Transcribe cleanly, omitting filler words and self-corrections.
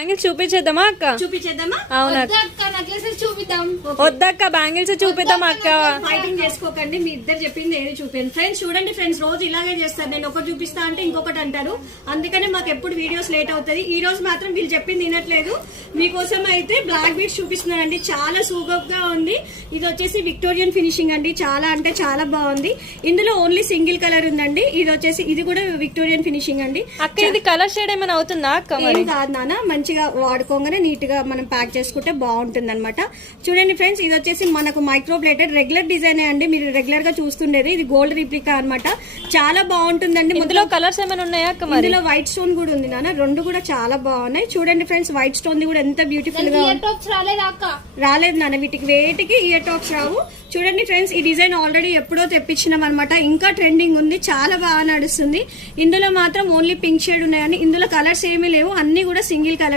Bangles చూపించేద్దామా అక్క? చూపించేద్దామా? అవునా చూపిద్దాం. వద్దక్క, బ్యాంగిల్స్ చూపిద్దాం అక్క. ఫైటింగ్ చేసుకోకండి, మీ ఇద్దరు చెప్పింది ఏది చూపించండి. ఫ్రెండ్స్ చూడండి ఫ్రెండ్స్, రోజు ఇలాగే చేస్తారు. నేను ఒకటి చూపిస్తా అంటే ఇంకొకటి అంటారు, అందుకనే మాకు ఎప్పుడు వీడియోస్ లేట్ అవుతుంది. ఈ రోజు మాత్రం వీళ్ళు చెప్పింది తినట్లేదు. మీకోసం అయితే బ్లాక్ బీడ్స్ చూపిస్తున్నానండి, చాలా సూపర్ గా ఉంది. ఇది వచ్చేసి విక్టోరియన్ ఫినిషింగ్ అండి, చాలా అంటే చాలా బాగుంది. ఇందులో ఓన్లీ సింగిల్ కలర్ ఉందండి. ఇది వచ్చేసి ఇది కూడా విక్టోరియన్ ఫినిషింగ్ అండి. అక్క ఇది కలర్ షేడ్ ఏమైనా అవుతుందా అక్క? ఏం కాదు నాన్న, మంచిగా వాడుకోగానే నీట్ గా మనం ప్యాక్ చేసుకుంటే బాగుంటుంది అనమాట. చూడండి ఫ్రెండ్స్, ఇది వచ్చేసి మనకు మైక్రో ప్లేటెడ్ రెగ్యులర్ డిజైన్ అండి, మీరు రెగ్యులర్ గా చూస్తుండేది. ఇది గోల్డ్ రిప్లికా అనమాట, చాలా బాగుంటుందండి. ఇందులో కలర్స్ ఏమైనా ఉన్నాయా అక్క? మరి ఇందులో వైట్ స్టోన్ కూడా ఉంది నాన్న, రెండు కూడా చాలా బాగున్నాయి. చూడండి ఫ్రెండ్స్, వైట్ స్టోన్ కూడా ఎంత బ్యూటిఫుల్ గా రాలేదు నాన్న, వీటికి వేటికి ఇయర్ టాప్స్ రావు. చూడండి ఫ్రెండ్స్, ఈ డిజైన్ ఆల్రెడీ ఎప్పుడో తెప్పించినాం అనమాట, ఇంకా ట్రెండింగ్ ఉంది, చాలా బాగా నడుస్తుంది. ఇందులో మాత్రం ఓన్లీ పింక్ షేడ్ ఉన్నాయని, ఇందులో కలర్స్ ఏమీ లేవు, అన్ని కూడా సింగిల్ కలర్.